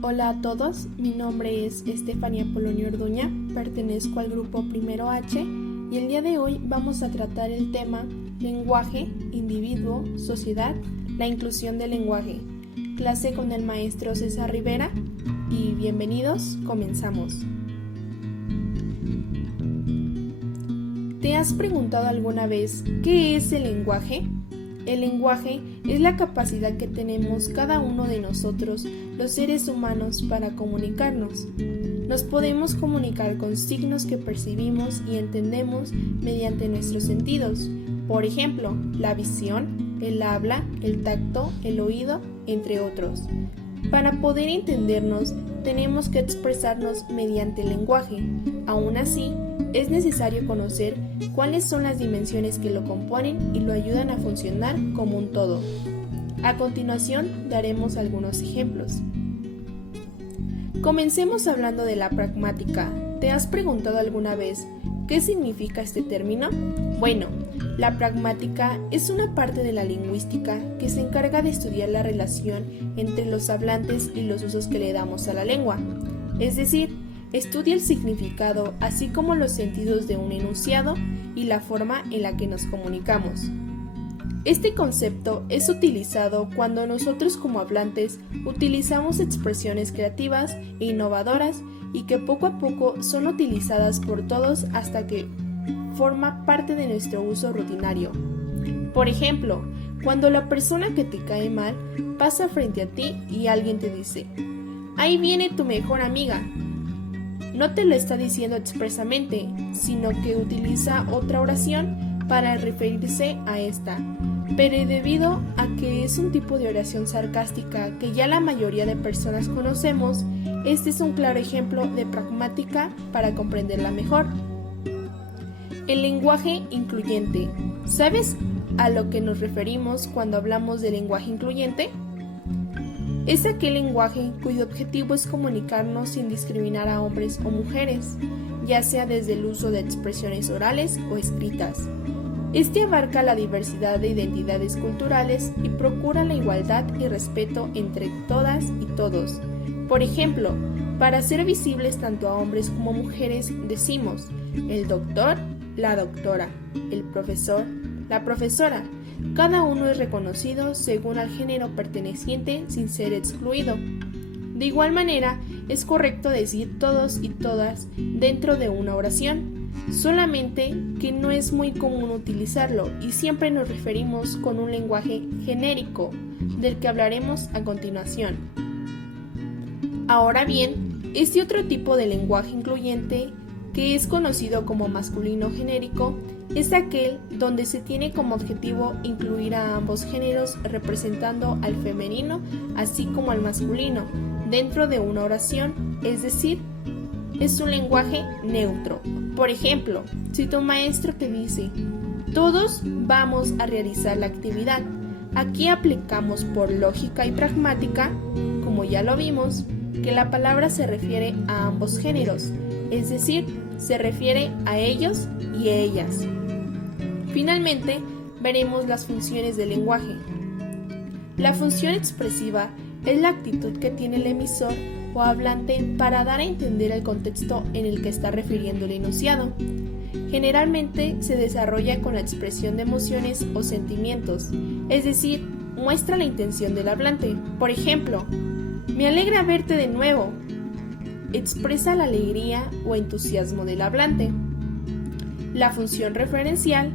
Hola a todos, mi nombre es Estefanía Polonio Orduña, pertenezco al grupo Primero H y el día de hoy vamos a tratar el tema lenguaje, individuo, sociedad, la inclusión del lenguaje. Clase con el maestro César Rivera y bienvenidos, comenzamos. ¿Te has preguntado alguna vez qué es el lenguaje? El lenguaje es la capacidad que tenemos cada uno de nosotros, los seres humanos, para comunicarnos. Nos podemos comunicar con signos que percibimos y entendemos mediante nuestros sentidos. Por ejemplo, la visión, el habla, el tacto, el oído, entre otros. Para poder entendernos, tenemos que expresarnos mediante el lenguaje. Aún así, es necesario conocer cuáles son las dimensiones que lo componen y lo ayudan a funcionar como un todo. A continuación, daremos algunos ejemplos. Comencemos hablando de la pragmática. ¿Te has preguntado alguna vez qué significa este término? Bueno, la pragmática es una parte de la lingüística que se encarga de estudiar la relación entre los hablantes y los usos que le damos a la lengua. Es decir, estudia el significado así como los sentidos de un enunciado y la forma en la que nos comunicamos. Este concepto es utilizado cuando nosotros como hablantes utilizamos expresiones creativas e innovadoras y que poco a poco son utilizadas por todos hasta que forma parte de nuestro uso rutinario. Por ejemplo, cuando la persona que te cae mal pasa frente a ti y alguien te dice: "Ahí viene tu mejor amiga". No te lo está diciendo expresamente, sino que utiliza otra oración para referirse a esta, pero debido a que es un tipo de oración sarcástica que ya la mayoría de personas conocemos, este es un claro ejemplo de pragmática para comprenderla mejor. El lenguaje incluyente. ¿Sabes a lo que nos referimos cuando hablamos de lenguaje incluyente? Es aquel lenguaje cuyo objetivo es comunicarnos sin discriminar a hombres o mujeres, ya sea desde el uso de expresiones orales o escritas. Este abarca la diversidad de identidades culturales y procura la igualdad y respeto entre todas y todos. Por ejemplo, para ser visibles tanto a hombres como mujeres decimos el doctor, la doctora, el profesor, la profesora. Cada uno es reconocido según al género perteneciente sin ser excluido. De igual manera, es correcto decir todos y todas dentro de una oración, solamente que no es muy común utilizarlo y siempre nos referimos con un lenguaje genérico, del que hablaremos a continuación. Ahora bien, este otro tipo de lenguaje incluyente, que es conocido como masculino genérico, es aquel donde se tiene como objetivo incluir a ambos géneros representando al femenino así como al masculino dentro de una oración, es decir, es un lenguaje neutro. Por ejemplo, si tu maestro te dice: "Todos vamos a realizar la actividad", aquí aplicamos por lógica y pragmática, como ya lo vimos, que la palabra se refiere a ambos géneros, es decir, se refiere a ellos y ellas. Finalmente, veremos las funciones del lenguaje. La función expresiva es la actitud que tiene el emisor o hablante para dar a entender el contexto en el que está refiriendo el enunciado. Generalmente se desarrolla con la expresión de emociones o sentimientos, es decir, muestra la intención del hablante. Por ejemplo, "Me alegra verte de nuevo". Expresa la alegría o entusiasmo del hablante. La función referencial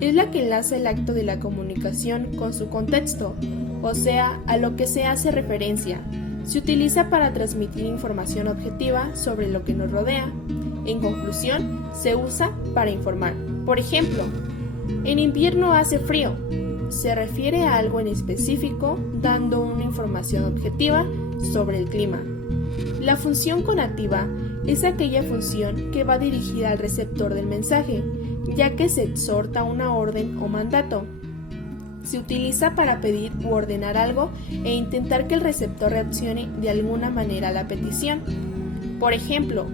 es la que enlaza el acto de la comunicación con su contexto, o sea, a lo que se hace referencia. Se utiliza para transmitir información objetiva sobre lo que nos rodea. En conclusión, se usa para informar. Por ejemplo, "En invierno hace frío". Se refiere a algo en específico, dando una información objetiva sobre el clima. La función conativa es aquella función que va dirigida al receptor del mensaje, ya que se exhorta una orden o mandato. Se utiliza para pedir u ordenar algo e intentar que el receptor reaccione de alguna manera a la petición. Por ejemplo,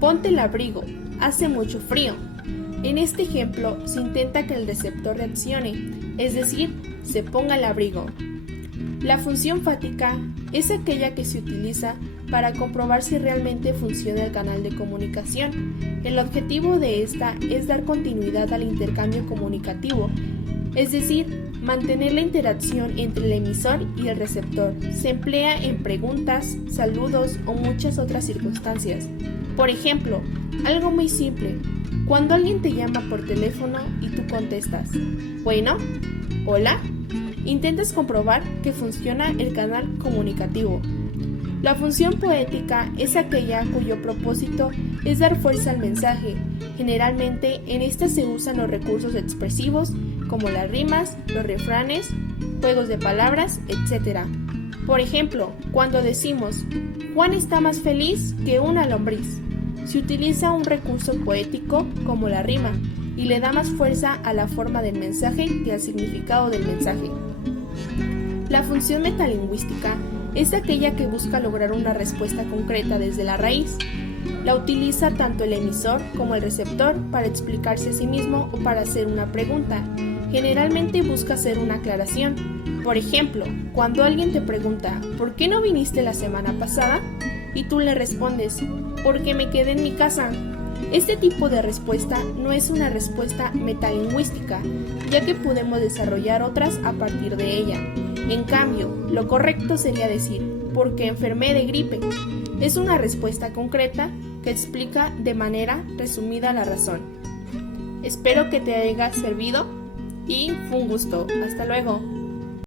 "Ponte el abrigo, hace mucho frío". En este ejemplo se intenta que el receptor reaccione, es decir, se ponga el abrigo. La función fática es aquella que se utiliza para comprobar si realmente funciona el canal de comunicación. El objetivo de esta es dar continuidad al intercambio comunicativo, es decir, mantener la interacción entre el emisor y el receptor. Se emplea en preguntas, saludos o muchas otras circunstancias. Por ejemplo, algo muy simple, cuando alguien te llama por teléfono y tú contestas, bueno, hola, intentas comprobar que funciona el canal comunicativo. La función poética es aquella cuyo propósito es dar fuerza al mensaje. Generalmente en esta se usan los recursos expresivos como las rimas, los refranes, juegos de palabras, etc. Por ejemplo, cuando decimos Juan está más feliz que una lombriz, se utiliza un recurso poético como la rima y le da más fuerza a la forma del mensaje que al significado del mensaje. La función metalingüística es aquella que busca lograr una respuesta concreta desde la raíz. La utiliza tanto el emisor como el receptor para explicarse a sí mismo o para hacer una pregunta. Generalmente busca hacer una aclaración. Por ejemplo, cuando alguien te pregunta ¿por qué no viniste la semana pasada? Y tú le respondes porque me quedé en mi casa. Este tipo de respuesta no es una respuesta metalingüística, ya que podemos desarrollar otras a partir de ella. En cambio, lo correcto sería decir, porque enfermé de gripe. Es una respuesta concreta que explica de manera resumida la razón. Espero que te haya servido y fue un gusto. Hasta luego.